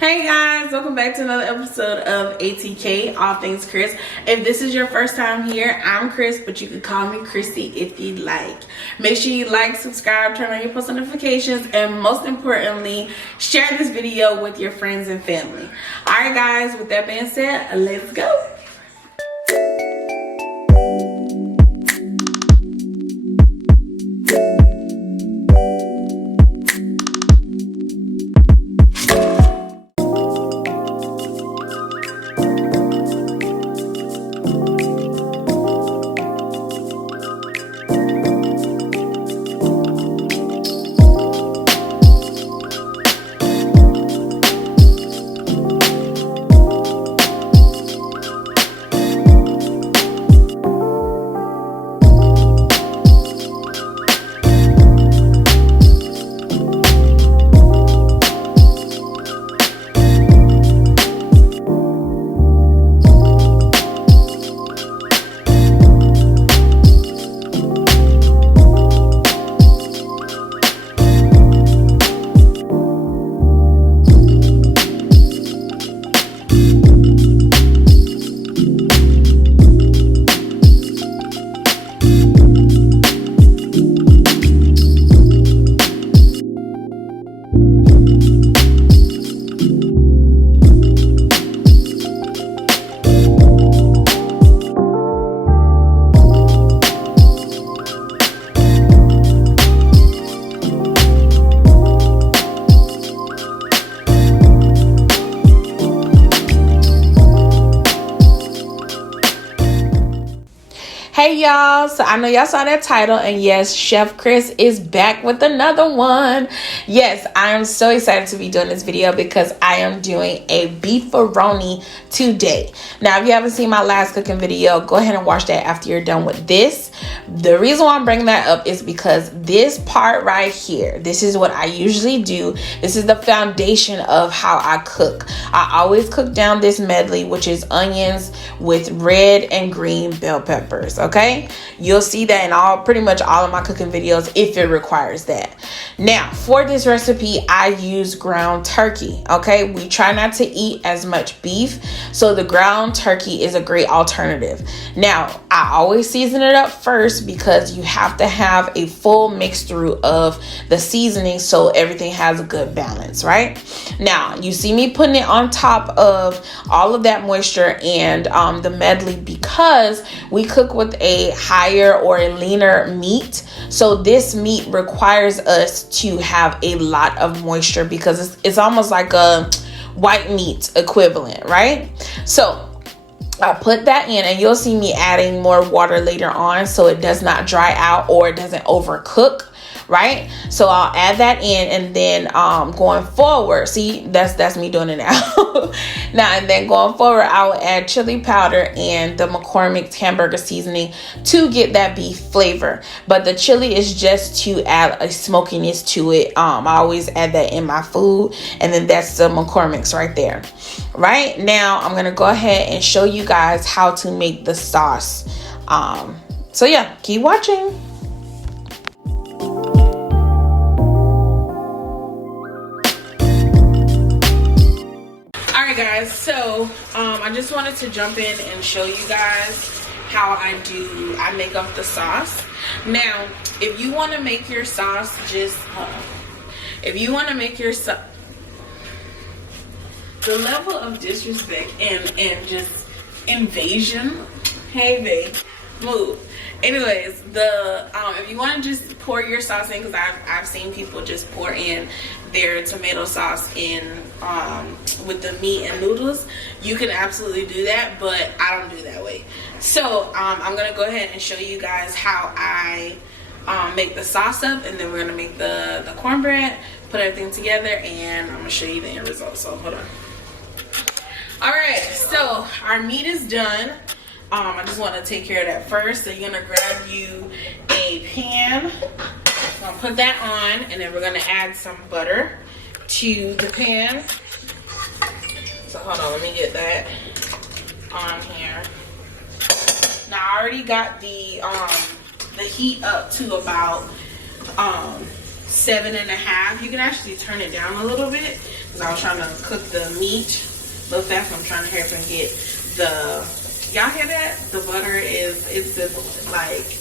Hey guys, welcome back to another episode of ATK, All Things Krys. If this is your first time here, I'm Krys, but you can call me Chrissy if you like. Make sure you like, subscribe, turn on your post notifications, and most importantly, share this video with your friends and family. Alright guys, with that being said, let's go. Hey y'all, so I know y'all saw that title, and yes, Chef Krys is back with another one. Yes, I am so excited to be doing this video because I am doing a beefaroni today. Now, if you haven't seen my last cooking video, go ahead and watch that after you're done with this. The reason why I'm bringing that up is because this part right here, this is what I usually do. This is the foundation of how I cook. I always cook down this medley, which is onions with red and green bell peppers. Okay, you'll see that in pretty much all of my cooking videos if it requires that. Now, for this recipe, I use ground turkey. Okay, we try not to eat as much beef, so the ground turkey is a great alternative. Now, I always season it up first because you have to have a full mix through of the seasoning so everything has a good balance, right? Now, you see me putting it on top of all of that moisture and the medley because we cook with a higher or a leaner meat. So this meat requires us to have a lot of moisture because it's almost like a white meat equivalent, right? So I put that in, and you'll see me adding more water later on so it does not dry out or it doesn't overcook, right? So I'll add that in, and then going forward, see, that's me doing it now. Now, and then going forward, I will add chili powder and the McCormicks hamburger seasoning to get that beef flavor. But the chili is just to add a smokiness to it. I always add that in my food, and then that's the McCormicks right there. Right now, I'm gonna go ahead and show you guys how to make the sauce. So yeah, keep watching. Alright guys, so I just wanted to jump in and show you guys how I make up the sauce. Now, if you want to make your sauce, if you want to make your sauce, the level of disrespect and just invasion, hey babe, move. Anyways, if you want to just pour your sauce in, because I've seen people just pour in their tomato sauce in with the meat and noodles, you can absolutely do that, but I don't do that way. So I'm gonna go ahead and show you guys how I make the sauce up, and then we're gonna make the cornbread, put everything together, and I'm gonna show you the end result. So hold on. All right, so our meat is done. I just want to take care of that first. So you're gonna grab you a pan. I'm gonna put that on, and then we're gonna add some butter to the pan. So hold on, let me get that on here. Now I already got the heat up to about 7.5. You can actually turn it down a little bit because I was trying to cook the meat a little fast. I'm trying to hurry up and get the, y'all hear that? The butter it's just like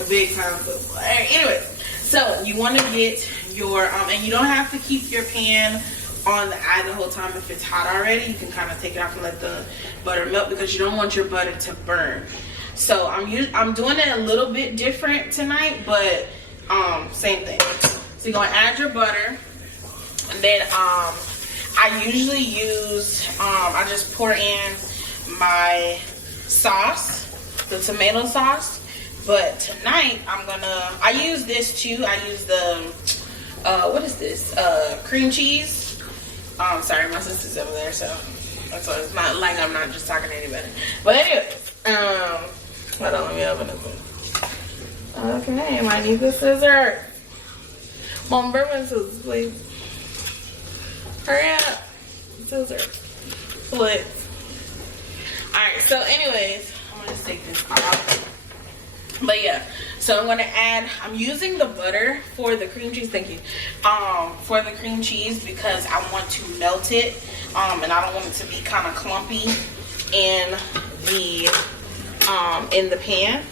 a big time of butter. Anyway, so you want to get your and you don't have to keep your pan on the eye the whole time. If it's hot already, you can kind of take it off and let the butter melt because you don't want your butter to burn. So I'm doing it a little bit different tonight, but same thing. So you're gonna add your butter, and then I usually use I just pour in my sauce, the tomato sauce. But tonight I use this too. I use the what is this? Cream cheese. Sorry, my sister's over there, so that's why it's not like I'm not just talking to anybody. But anyways, hold on, let me open this one. Okay, I might need the scissors. Mom, bring my scissors, please. Hurry up. Scissors. Split. Alright, so anyways, I'm gonna just take this off. But yeah, so I'm using the butter for the cream cheese. Thank you. For the cream cheese because I want to melt it. And I don't want it to be kind of clumpy in the pan.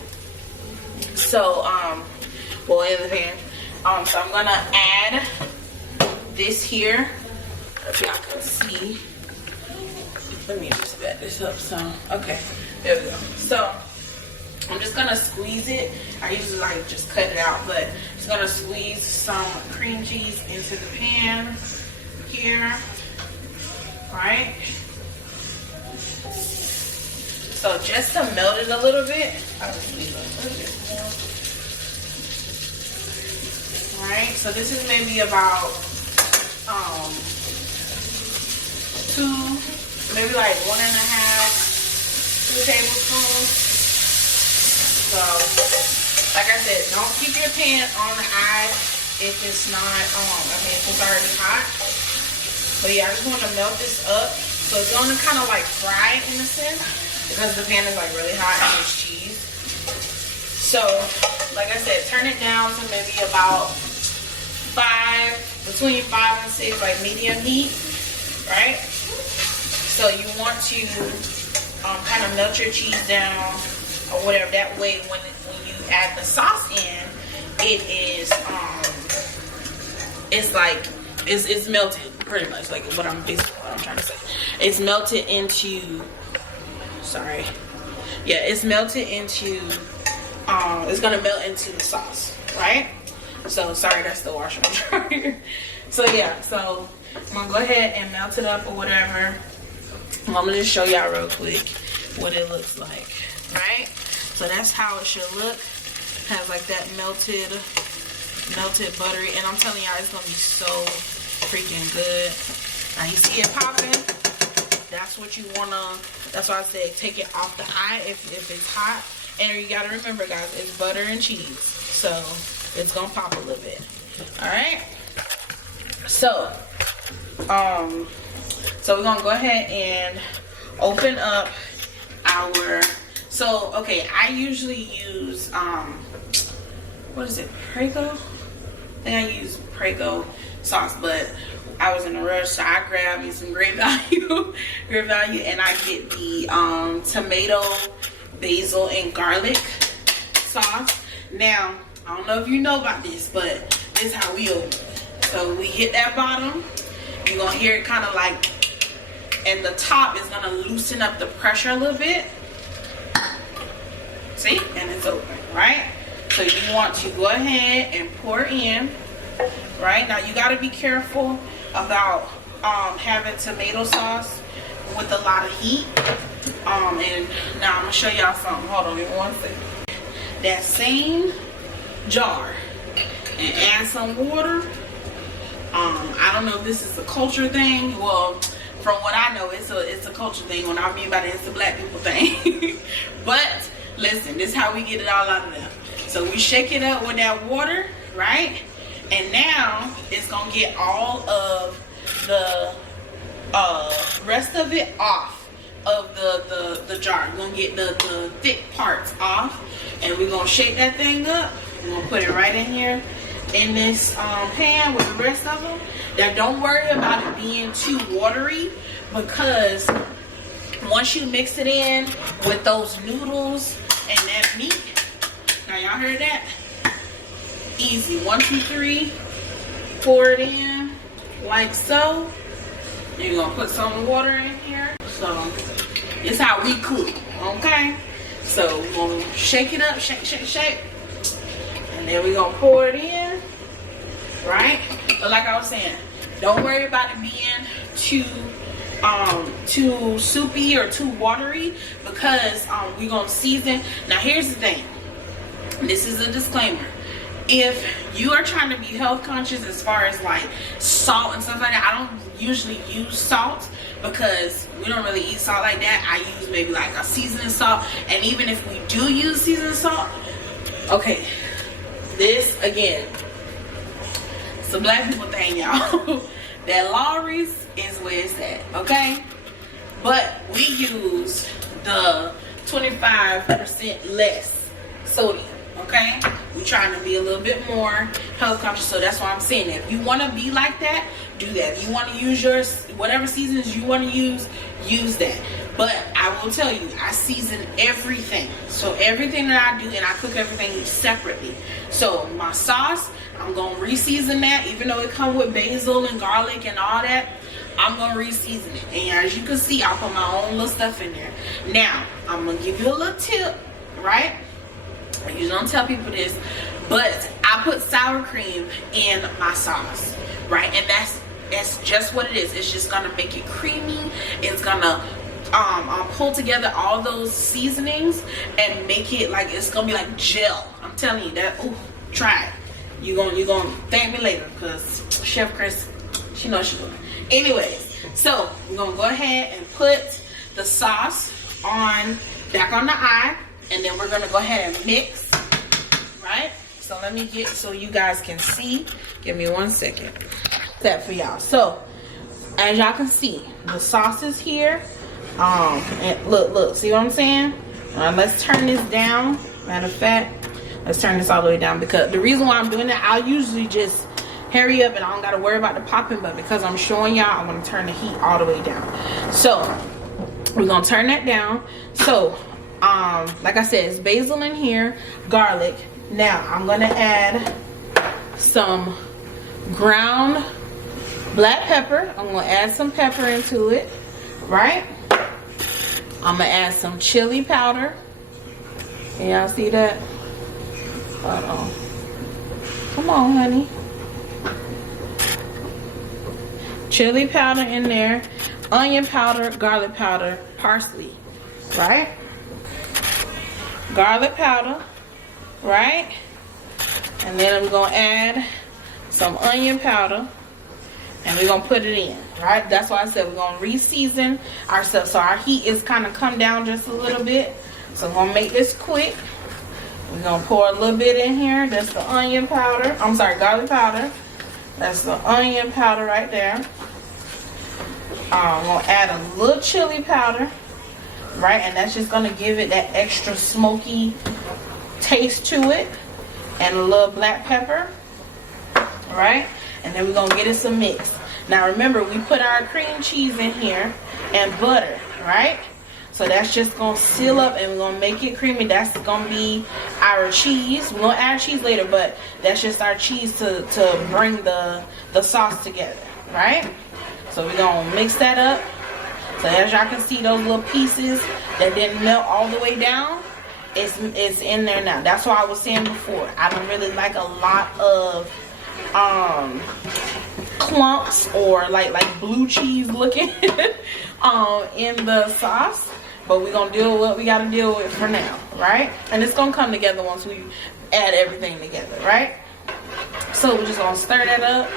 So, in the pan. So I'm gonna add this here. If y'all can see. Let me just back this up. So, okay, there we go. So I'm just gonna squeeze it. I usually like just cut it out, but I'm just gonna squeeze some cream cheese into the pan here. Alright. So just to melt it a little bit, I'll just leave it a little bit more. Alright, so this is maybe about 2 tablespoons. So, like I said, don't keep your pan on the eye if it's not, if it's already hot. But yeah, I just want to melt this up. So it's going to kind of like fry in a sense because the pan is like really hot and it's cheese. So, like I said, turn it down to maybe about between 5 and 6, like medium heat, right? So you want to kind of melt your cheese down or whatever. That way, when you add the sauce in, it's melted pretty much. Like what I'm trying to say. It's melted into. Sorry. Yeah, it's melted into. It's gonna melt into the sauce, right? So sorry, that's the washer and dryer. So yeah, so I'm gonna go ahead and melt it up or whatever. I'm gonna just show y'all real quick what it looks like, right? So that's how it should look. Has like that melted buttery, and I'm telling y'all, it's gonna be so freaking good. Now you see it popping. That's what you wanna. That's why I said take it off the eye if it's hot. And you gotta remember, guys, it's butter and cheese, so it's gonna pop a little bit. All right. So, so we're gonna go ahead and open up our. So, okay, I usually use what is it? Prego? I think I use Prego sauce, but I was in a rush, so I grabbed me some Great Value, and I get the tomato, basil, and garlic sauce. Now, I don't know if you know about this, but this is how we open it. So we hit that bottom. You're gonna hear it kind of like, and the top is gonna loosen up the pressure a little bit. See, and it's open, right? So you want to go ahead and pour in, right? Now you gotta be careful about having tomato sauce with a lot of heat. And now I'm gonna show y'all something. Hold on, give me 1 second. That same jar, and add some water. I don't know if this is a culture thing. Well, from what I know, it's a culture thing. When I mean by that, it's a black people thing. But listen, this is how we get it all out of them. So we shake it up with that water, right? And now it's gonna get all of the rest of it off of the jar. We're gonna get the thick parts off, and we're gonna shake that thing up. We're gonna put it right in here, in this pan with the rest of them. Now don't worry about it being too watery, because once you mix it in with those noodles and that meat, now y'all heard that? Easy. 1, 2, 3. Pour it in like so. You're gonna put some water in here. So it's how we cook, okay? So we're gonna shake it up, shake. And then we're gonna pour it in, right? But like I was saying, don't worry about it being too soupy or too watery, because we're gonna season. Now here's the thing, this is a disclaimer. If you are trying to be health conscious as far as like salt and stuff like that, I don't usually use salt, because we don't really eat salt like that. I use maybe like a seasoning salt. And even if we do use seasoning salt, okay, this again, it's a black people thing, y'all. That Lawry's is where it's at, okay? But we use the 25% less sodium, okay? We're trying to be a little bit more health conscious, so that's why I'm saying that. If you want to be like that, do that. If you want to use your whatever seasonings you want to use that. But I will tell you, I season everything. So everything that I do, and I cook everything separately. So my sauce, I'm gonna re-season that, even though it comes with basil and garlic and all that. I'm gonna re-season it, and as you can see, I put my own little stuff in there. Now I'm gonna give you a little tip, right? I usually don't tell people this, but I put sour cream in my sauce, right? And that's just what it is. It's just gonna make it creamy. It's gonna pull together all those seasonings and make it like, it's gonna be like gel. I'm telling you that. Ooh, try it. You're gonna thank me later, because Chef Krys, she knows she's doing. Anyways, so we're gonna go ahead and put the sauce back on the eye, and then we're gonna go ahead and mix, right? So let me get, so you guys can see. Give me 1 second. That for y'all. So as y'all can see, the sauce is here. And look, see what I'm saying? Let's turn this down. Matter of fact, let's turn this all the way down, because the reason why I'm doing that, I'll usually just hurry up and I don't gotta worry about the popping, but because I'm showing y'all, I'm gonna turn the heat all the way down. So we're gonna turn that down. So like I said, it's basil in here, garlic. Now I'm gonna add some ground black pepper. I'm gonna add some pepper into it, right? I'm gonna add some chili powder. Can y'all see that? Hold on. Come on, honey. Chili powder in there, onion powder, garlic powder, parsley, right? Garlic powder, right? And then I'm gonna add some onion powder, and we're gonna put it in, right? That's why I said we're gonna re-season ourselves, so our heat is kind of come down just a little bit. So I'm gonna make this quick. We're gonna pour a little bit in here. That's the onion powder. I'm sorry, garlic powder. That's the onion powder right there. I'm gonna add a little chili powder, right? And that's just gonna give it that extra smoky taste to it. And a little black pepper, right? And then we're gonna get it some mix. Now remember, we put our cream cheese in here and butter, right? So that's just gonna seal up, and we're gonna make it creamy. That's gonna be our cheese. We're gonna add cheese later, but that's just our cheese to bring the sauce together, right? So we're gonna mix that up. So as y'all can see, those little pieces that didn't melt all the way down, it's in there now. That's what I was saying before. I don't really like a lot of clumps or like blue cheese looking in the sauce. But we're gonna deal with what we gotta deal with for now, right? And it's gonna come together once we add everything together, right? So we're just gonna stir that up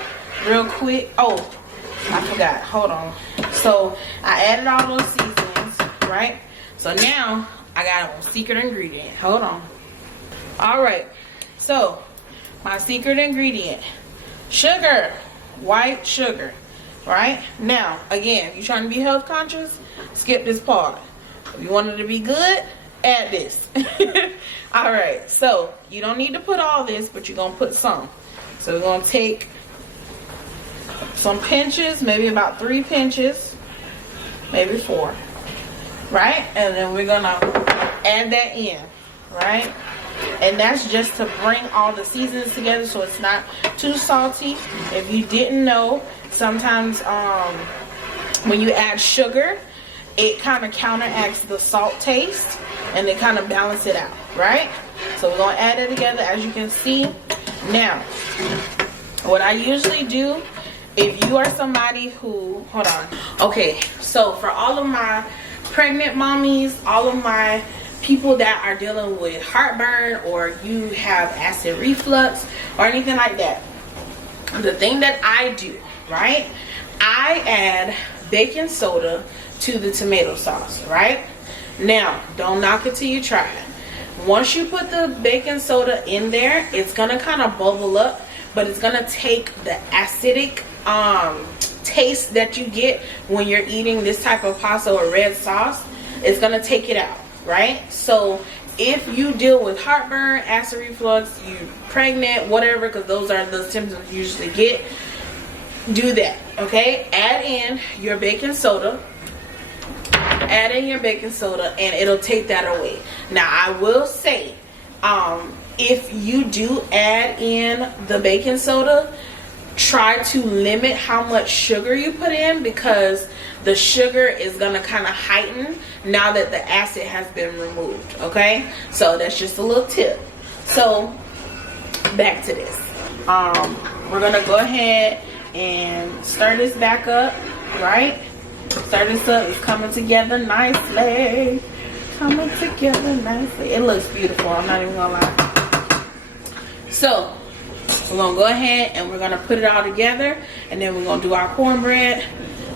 real quick. Oh, I forgot, hold on. So I added all those seasonings, right? So now I got a secret ingredient. Hold on. All right, so my secret ingredient, sugar, white sugar, right? Now, again, you trying to be health conscious, skip this part. If you want it to be good, add this. All right, so you don't need to put all this, but you're gonna put some. So we're gonna take some pinches, maybe about 3 pinches, maybe 4, right? And then we're gonna add that in, right? And that's just to bring all the seasonings together so it's not too salty. If you didn't know, sometimes when you add sugar, it kind of counteracts the salt taste and it kind of balance it out, right? So we're gonna add it together, as you can see. Now, what I usually do, if you are somebody who, hold on. Okay, so for all of my pregnant mommies, all of my people that are dealing with heartburn, or you have acid reflux or anything like that, the thing that I do, right? I add baking soda to the tomato sauce, right? Now, don't knock it till you try it. Once you put the baking soda in there, it's gonna kind of bubble up, but it's gonna take the acidic taste that you get when you're eating this type of pasta or red sauce. It's gonna take it out, right? So if you deal with heartburn, acid reflux, you pregnant, whatever, because those are the symptoms you usually get, do that, okay? Add in your baking soda. Add in your baking soda and it'll take that away. Now I will say, if you do add in the baking soda, try to limit how much sugar you put in, because the sugar is gonna kind of heighten now that the acid has been removed, okay? So that's just a little tip. So back to this. We're gonna go ahead and stir this back up, right? Stir this up. It's coming together nicely. Coming together nicely. It looks beautiful, I'm not even gonna lie. So we're gonna go ahead and we're gonna put it all together, and then we're gonna do our cornbread,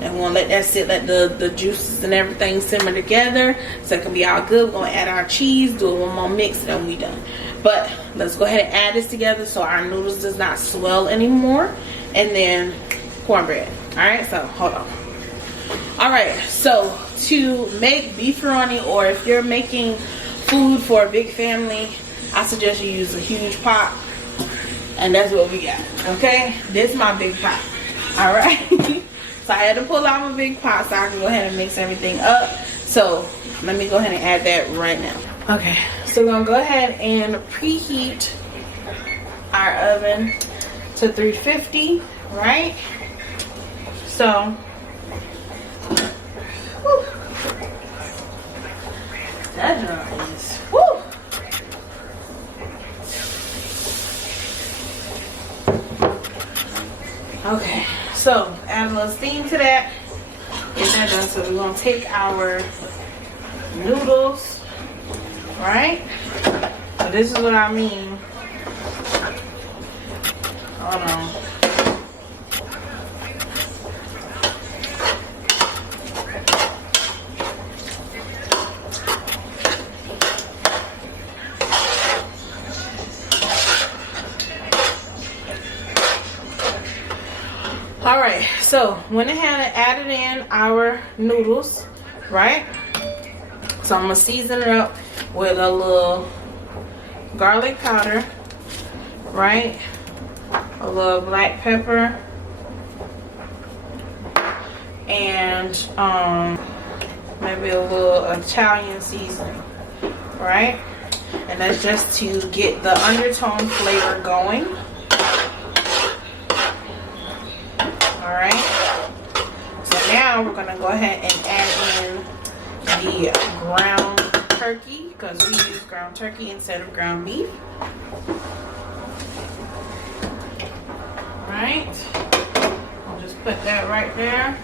and we're gonna let that sit, let the juices and everything simmer together so it can be all good. We're gonna add our cheese, do one more mix, and then we done. But let's go ahead and add this together so our noodles does not swell anymore, and then cornbread. All right, so hold on. All right, so to make beefaroni, or if you're making food for a big family, I suggest you use a huge pot. And that's what we got, okay? This is my big pot, all right? So I had to pull out my big pot so I can go ahead and mix everything up. So let me go ahead and add that right now. Okay, so we're gonna go ahead and preheat our oven to 350, right? So, whew, that dry is, whew. Okay, so add a little steam to that. Get that done. So we're gonna take our noodles, right? So this is what I mean. Hold on. Alright, so went ahead and added in our noodles, right? So I'm gonna season it up with a little garlic powder, right? A little black pepper, and maybe a little Italian seasoning, right? And that's just to get the undertone flavor going. Alright, so now we're gonna go ahead and add in the ground turkey, because we use ground turkey instead of ground beef. Alright, I'll just put that right there.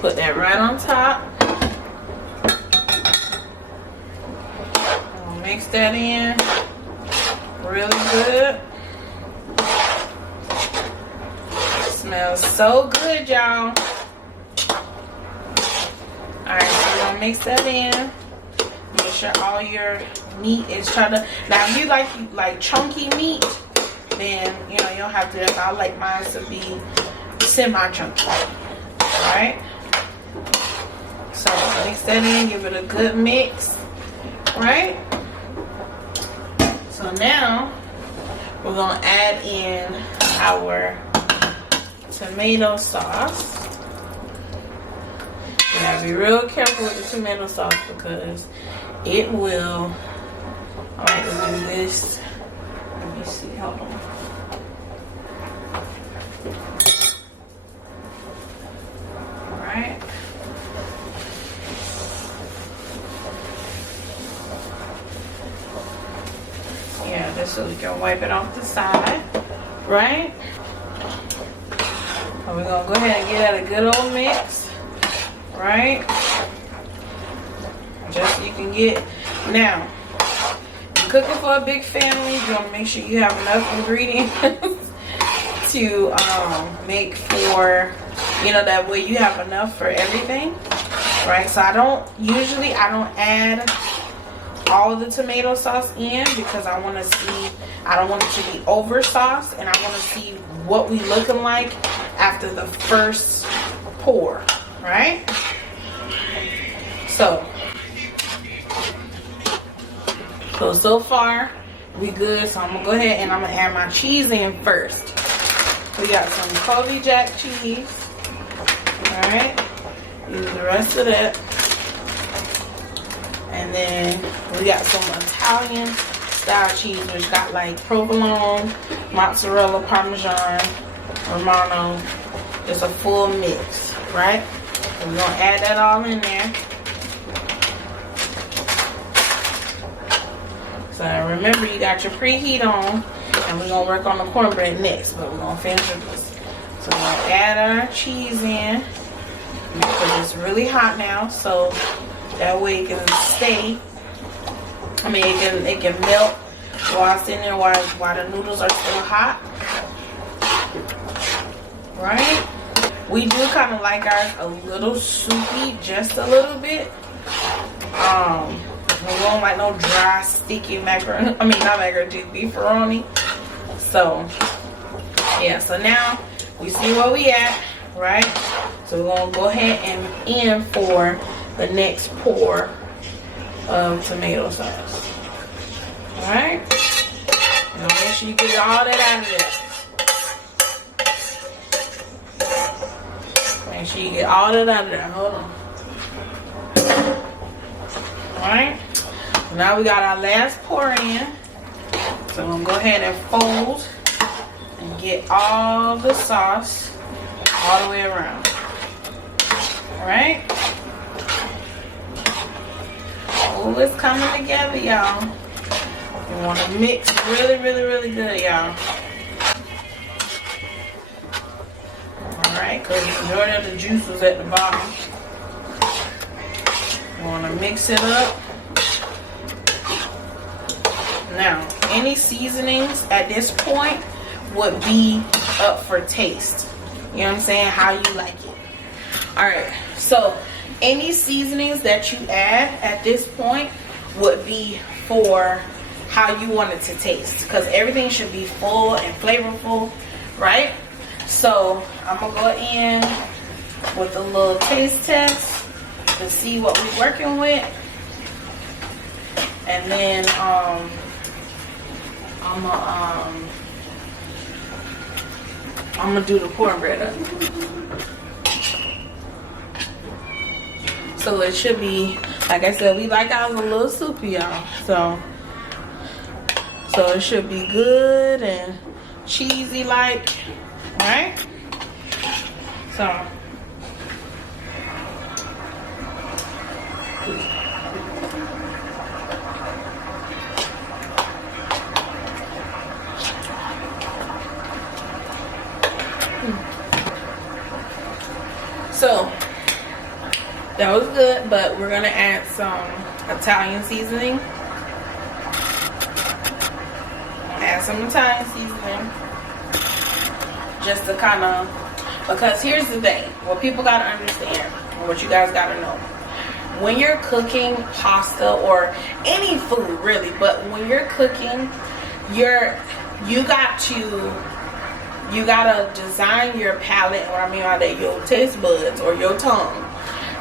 Put that right on top. Mix that in really good. Smells so good, y'all. Alright, so we're gonna mix that in. Make sure all your meat is trying to. Now, if you like chunky meat, then you know you don't have to. I like mine to be semi-chunky. Alright. So mix that in, give it a good mix, right? So now we're gonna add in our tomato sauce. You gotta be real careful with the tomato sauce because it will. Alright, we'll do this. Let me see, hold on. Alright. Yeah, just so we can wipe it off the side, right? So we're gonna go ahead and get that a good old mix, right? Just so you can get. Now, you're cooking for a big family, you wanna make sure you have enough ingredients to make for, you know, that way you have enough for everything, right? So I don't add all of the tomato sauce in because I want to see, I don't want it to be over sauce, and I want to see what we looking like after the first pour, right? So far we good. So I'm gonna go ahead and I'm gonna add my cheese in first. We got some Colby Jack cheese. All right, use the rest of that. And then we got some Italian style cheese, which got like provolone, mozzarella, parmesan, romano. It's a full mix, right? And we're gonna add that all in there. So remember, you got your preheat on, and we're gonna work on the cornbread next, but we're gonna finish with this. So we're gonna add our cheese in because it's really hot now, so that way it can stay. I mean, it can melt while it's in there, while the noodles are still hot. Right? We do kind of like ours a little soupy, just a little bit. We don't like no dry, sticky macaroni. I mean, not macaroni, just beefaroni. So, yeah. So now we see where we at, right? So we're gonna go ahead and in for the next pour of tomato sauce. Alright? Now make sure you get all that out of there. Make sure you get all that out of there. Hold on. Alright? Now we got our last pour in. So I'm gonna go ahead and fold and get all the sauce all the way around. Alright? Oh, it's coming together, y'all. You want to mix really, really, really good, y'all. Alright, because the majority of the juice was at the bottom. You want to mix it up. Now, any seasonings at this point would be up for taste. You know what I'm saying? How you like it. Alright, so any seasonings that you add at this point would be for how you want it to taste, because everything should be full and flavorful, right? So I'm gonna go in with a little taste test to see what we're working with, and then I'm gonna do the cornbread up. So it should be, like I said, we like ours a little soupy, y'all. So it should be good and cheesy like, right? So that was good, but we're gonna add some Italian seasoning. Add some Italian seasoning just to kind of, because here's the thing, what people gotta understand, or what you guys gotta know, when you're cooking pasta or any food really, but when you're cooking, you gotta design your palate, or I mean by that, your taste buds or your tongue,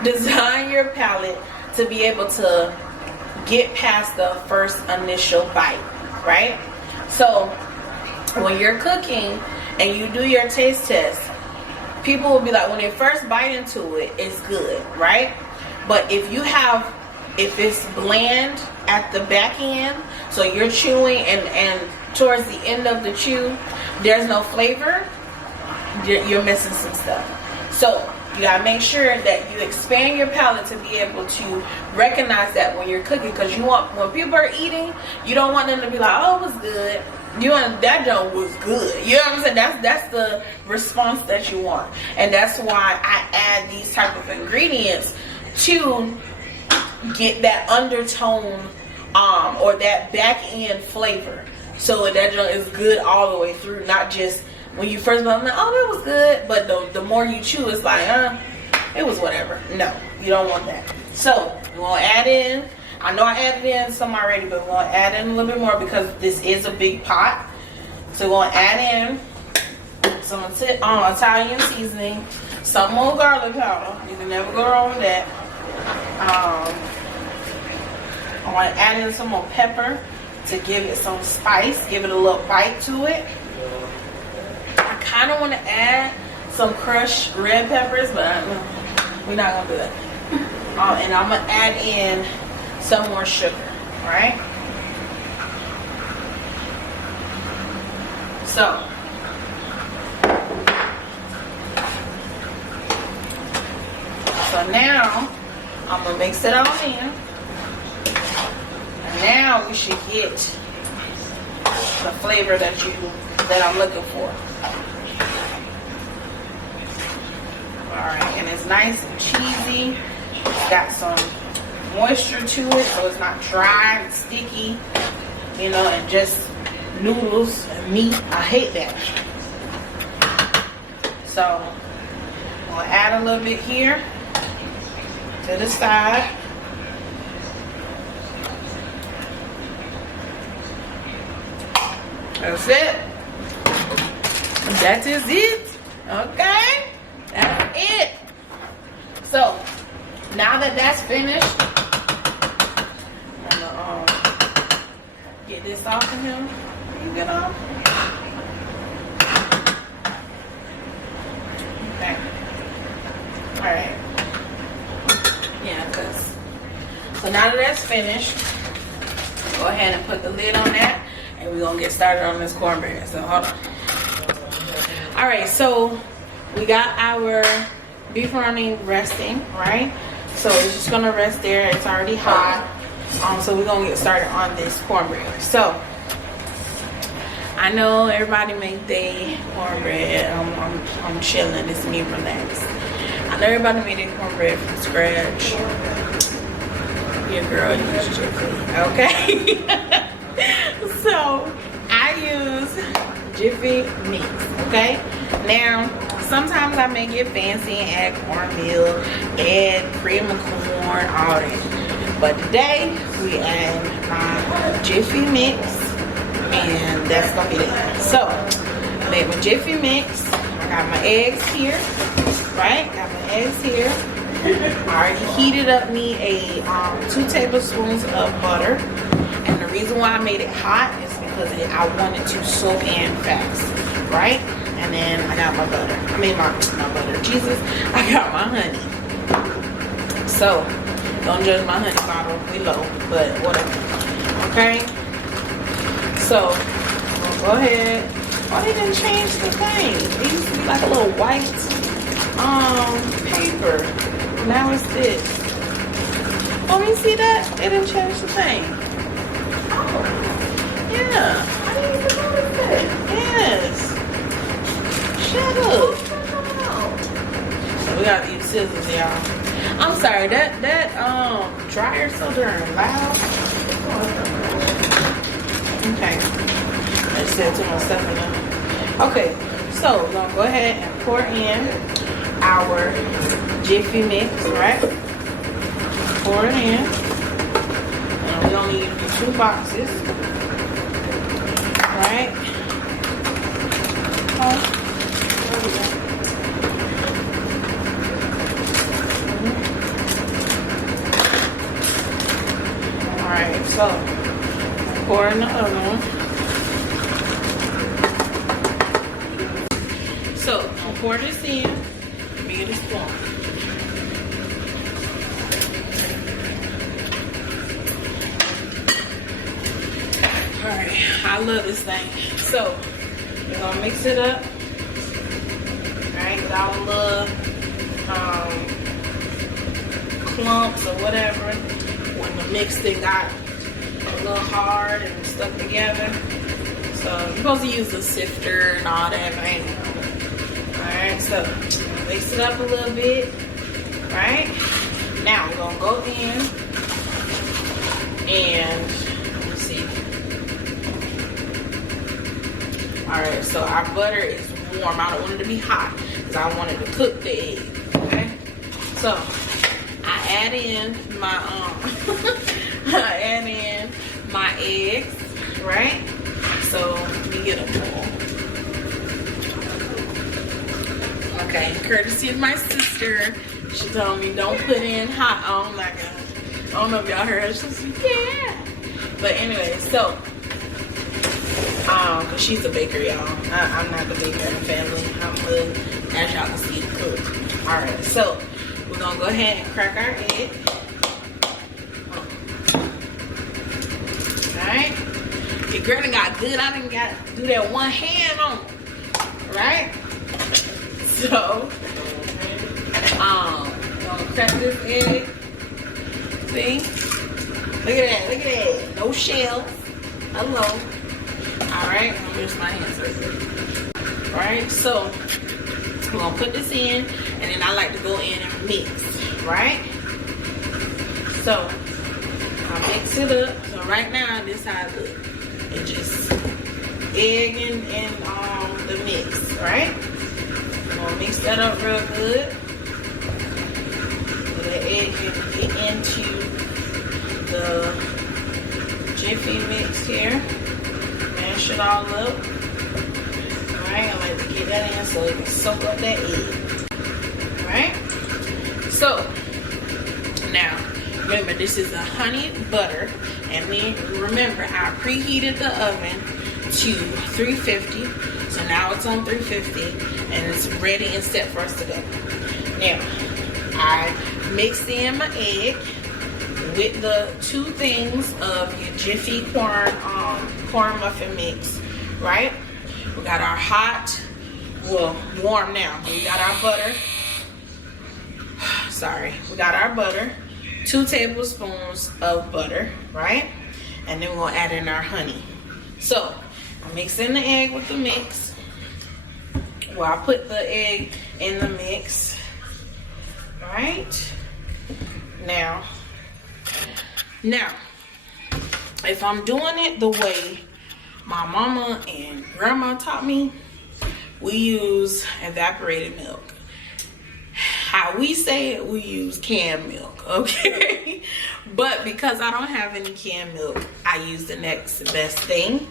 design your palate to be able to get past the first initial bite, right? So when you're cooking and you do your taste test, people will be like, when they first bite into it, it's good, right? But if it's bland at the back end, so you're chewing and towards the end of the chew, there's no flavor, you're missing some stuff. So you gotta make sure that you expand your palate to be able to recognize that when you're cooking, because you want, when people are eating, you don't want them to be like, oh, it was good. You want, that joke was good. You know what I'm saying? That's the response that you want. And that's why I add these type of ingredients to get that undertone or that back end flavor, so that joke is good all the way through, not just when you first bite, like, oh, that was good, but the more you chew, it's like, it was whatever. No, you don't want that. So we're gonna add in, I know I added in some already, but we're gonna add in a little bit more because this is a big pot. So we're gonna add in some Italian seasoning, some more garlic powder. You can never go wrong with that. I want to add in some more pepper to give it some spice, give it a little bite to it. I kind of want to add some crushed red peppers, but we're not going to do that. And I'm going to add in some more sugar, right? So, now I'm going to mix it all in. And now we should get the flavor that I'm looking for. Alright, and it's nice and cheesy. It's got some moisture to it, so it's not dry and sticky, you know, and just noodles and meat. I hate that. So we'll add a little bit here to the side. That's it. That is it. Okay? That's it. So, now that that's finished, I'm gonna get this off of him. You get off? Okay. Alright. Yeah, because so now that that's finished, go ahead and put the lid on that, and we're gonna get started on this cornbread. So hold on. Alright, so we got our beefaroni resting, right? So it's just gonna rest there. It's already hot. So we're gonna get started on this cornbread. So I know everybody make their cornbread. I'm chilling. It's me relaxed. I know everybody made their cornbread from scratch. Your girl used Jiffy. Okay. So I use Jiffy mix. Okay. Now sometimes I may get fancy and add cornmeal, add cream of corn, all that. But today we add Jiffy mix, and that's gonna be that. So I made my Jiffy mix. I got my eggs here, right? Got my eggs here. I already heated up me a 2 tablespoons of butter, and the reason why I made it hot is because I wanted to soak in fast, right? And then I got my butter. I mean my butter. Jesus, I got my honey. So don't judge my honey bottle below, but whatever. Okay. So go ahead. Oh, they didn't change the thing. It used to be like a little white paper. Now it's this. Oh, you see that? They didn't change the thing. Oh, yeah. I didn't even notice that. Yes. Shut up. So we got these scissors, y'all. I'm sorry, that dryer's so darn loud. Okay. I just said too much stuff in there. Okay, so we're gonna go ahead and pour in our Jiffy mix, right? Pour it in. And we only use 2 boxes. Right? Oh. pour this in. Let me get a spoon. Alright, I love this thing. So, we're gonna mix it up. Alright, with all the clumps or whatever. When the mix thing got a little hard and stuck together. So, you're supposed to use the sifter and all that, right? Alright, so mix it up a little bit. Alright, now we're gonna go in and let me see. Alright, so our butter is warm. I don't want it to be hot because I want it to cook the egg. Okay, so I add in my eggs, right? So let me get a bowl. Okay, courtesy of my sister, she told me don't put in hot. Oh my god, I don't know if y'all heard her. She said yeah. But anyway, so cause she's a baker, y'all. I'm not the baker in the family. I'm good, as y'all can see, cook. All right, so we're gonna go ahead and crack our egg. All right. Your girl done got good. I didn't got to do that one hand on it. Right? So, I'm gonna crack this egg. See? Look at that. Look at that. No shells. Hello. Alright, I'm gonna use my hands right there. Alright, so we're gonna put this in, and then I like to go in and mix, right? So I mix it up. So right now, this is how it looks. It's just egg and the mix, right? I'm gonna mix that up real good. So the egg can get into the Jiffy mix here. Mash it all up. Alright, I like to get that in so it can soak up that egg. Alright? So, now, remember this is a honey butter. And then, remember, I preheated the oven to 350. So now it's on 350. And it's ready and set for us to go. Now, I mixed in my egg with the 2 things of your Jiffy corn muffin mix, right? We got our hot, well, warm now. We got our butter. Sorry, we got our butter. 2 tablespoons of butter, right? And then we're gonna add in our honey. So I'm mixing the egg with the mix. Well, I put the egg in the mix, right? Now, if I'm doing it the way my mama and grandma taught me, we use evaporated milk. How we say it, we use canned milk, okay? But because I don't have any canned milk, I use the next best thing.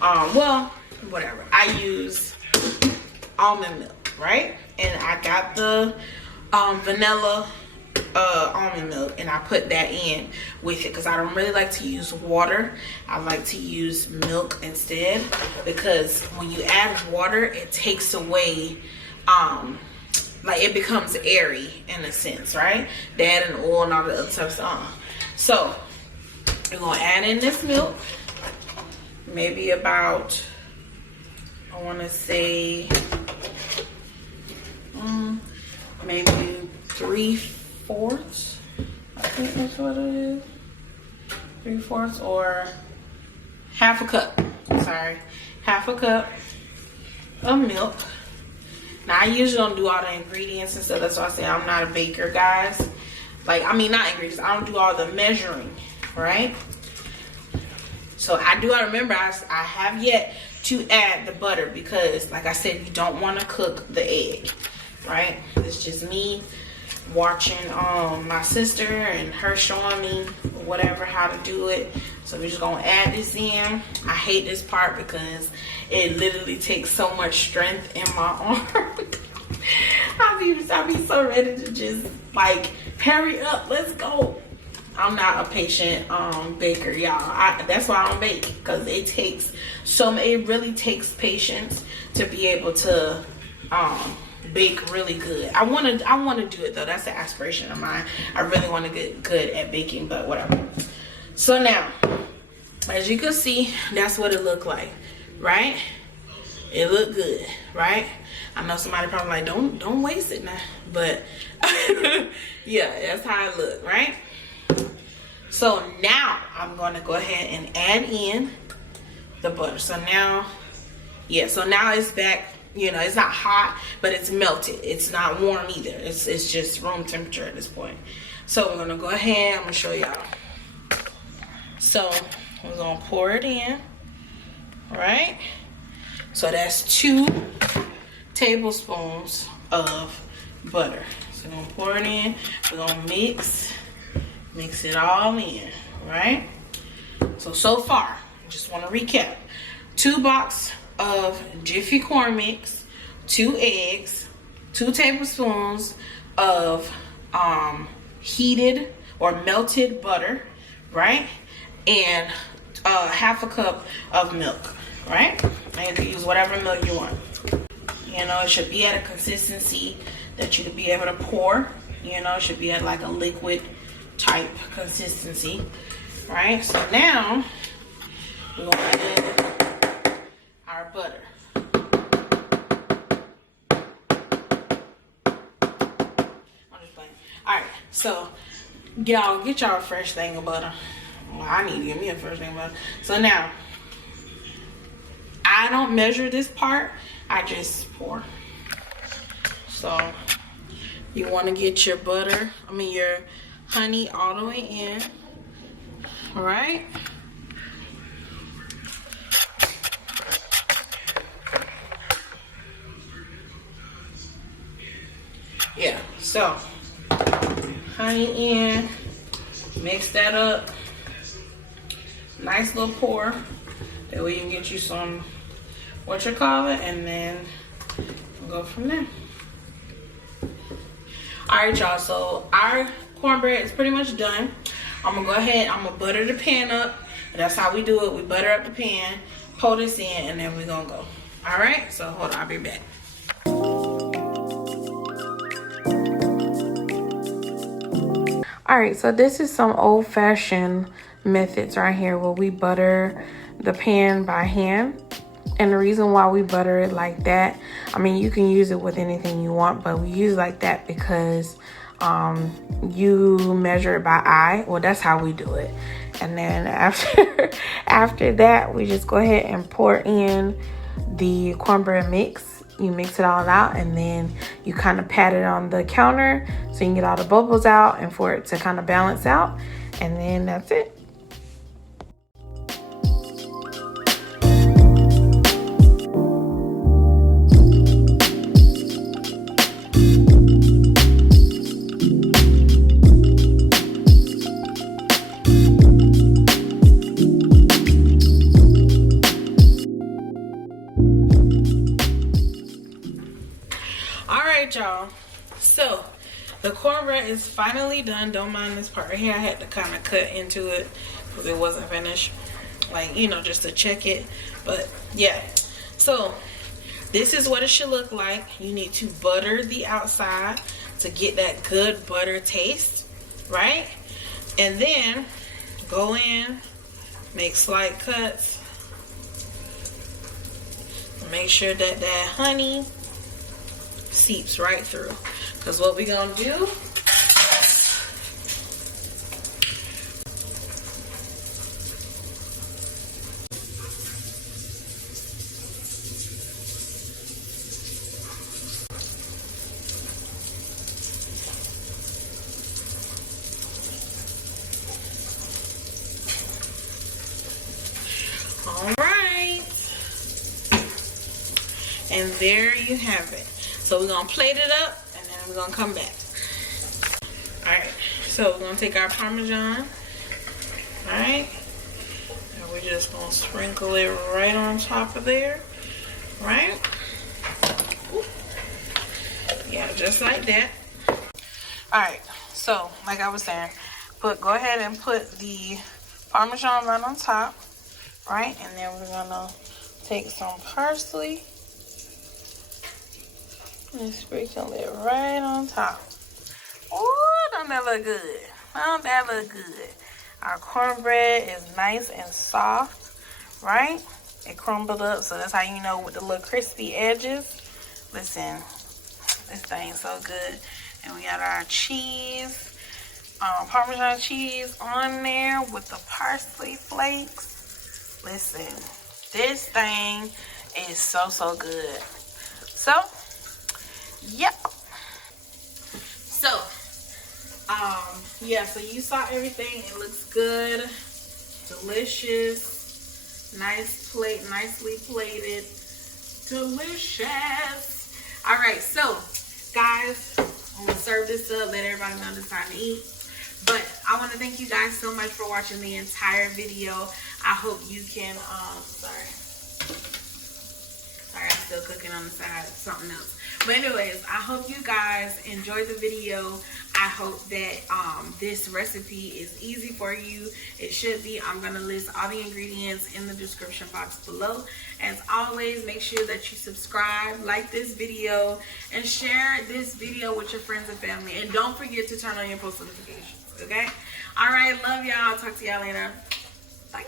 Well, whatever. I use almond milk, right? And I got the vanilla almond milk, and I put that in with it because I don't really like to use water. I like to use milk instead, because when you add water, it takes away like it becomes airy in a sense, right? That and oil and all the other stuff. So we're gonna add in this milk, maybe about, I want to say maybe 3/4. I think that's what it is. 3/4 or half a cup. Sorry, half a cup of milk. Now I usually don't do all the ingredients and stuff. That's why I say I'm not a baker, guys. Like, I mean, not ingredients. I don't do all the measuring, right? So I remember I have yet to add the butter because, like I said, you don't want to cook the egg, right? It's just me watching my sister and her showing me whatever how to do it. So we're just gonna add this in. I hate this part because it literally takes so much strength in my arm. I be so ready to just like hurry up, let's go. I'm not a patient baker, y'all. That's why I don't bake, because it really takes patience to be able to bake really good. I want to do it though. That's the aspiration of mine. I really want to get good at baking, but whatever. So now, as you can see, that's what it looked like, right? It looked good, right? I know somebody probably like, don't waste it now, but yeah, that's how it looked, right? So now I'm going to go ahead and add in the butter. So now, yeah, so now it's back. You know, it's not hot, but it's melted. It's not warm either. It's just room temperature at this point. So we're gonna go ahead. I'm gonna show y'all. So we're gonna pour it in, right? So that's 2 tablespoons of butter. So we're gonna pour it in. We're gonna mix it all in, right? So far, just want to recap: 2 boxes of Jiffy corn mix, 2 eggs, 2 tablespoons of heated or melted butter, right? And half a cup of milk, right? And you can use whatever milk you want. You know, it should be at a consistency that you could be able to pour. You know, it should be at like a liquid type consistency, right? So now we're going to add our butter. I'm just playing. Alright, so y'all get y'all a fresh thing of butter. Well, I need to get me a fresh thing of butter. So now, I don't measure this part, I just pour. So you want to get your butter, your honey all the way in. Alright? Yeah, so honey in, mix that up, nice little pour. That way you can get you some, and then we'll go from there. Alright y'all, so our cornbread is pretty much done. I'm gonna go ahead, I'm gonna butter the pan up. That's how we do it. We butter up the pan, pour this in, and then we're gonna go. Alright, so hold on, I'll be back. Alright, so this is some old-fashioned methods right here where we butter the pan by hand. And the reason why we butter it like that, you can use it with anything you want, but we use it like that because you measure it by eye. Well, that's how we do it. And then after that, we just go ahead and pour in the cornbread mix. You mix it all out, and then you kind of pat it on the counter so you can get all the bubbles out and for it to kind of balance out. And then that's it. Y'all, so the cornbread is finally done. Don't mind this part right here. I had to kind of cut into it because it wasn't finished, just to check it. But yeah, so this is what it should look like. You need to butter the outside to get that good butter taste, right? And then go in, make slight cuts, make sure that honey seeps right through, because what we're gonna do, all right, and there you have it. So we're going to plate it up, and then we're going to come back. Alright, so we're going to take our Parmesan. Alright. And we're just going to sprinkle it right on top of there. Right? Yeah, just like that. Alright, so like I was saying, go ahead and put the Parmesan right on top. Right? And then we're going to take some parsley. And sprinkle it right on top. Ooh, don't that look good? Don't that look good? Our cornbread is nice and soft, right? It crumbled up, so that's how you know with the little crispy edges. Listen, this thing's so good. And we got our cheese, Parmesan cheese on there with the parsley flakes. Listen, this thing is so, so good. So, yep. So, yeah, so you saw everything. It looks good, delicious, nice plate, nicely plated, delicious. All right, so guys, I'm gonna serve this up, let everybody know it's time to eat. But I want to thank you guys so much for watching the entire video. I hope you can, sorry, I'm still cooking on the side, something else. But anyways, I hope you guys enjoyed the video. I hope that this recipe is easy for you. It should be. I'm going to list all the ingredients in the description box below. As always, make sure that you subscribe, like this video, and share this video with your friends and family. And don't forget to turn on your post notifications, okay? All right, love y'all. Talk to y'all later. Bye.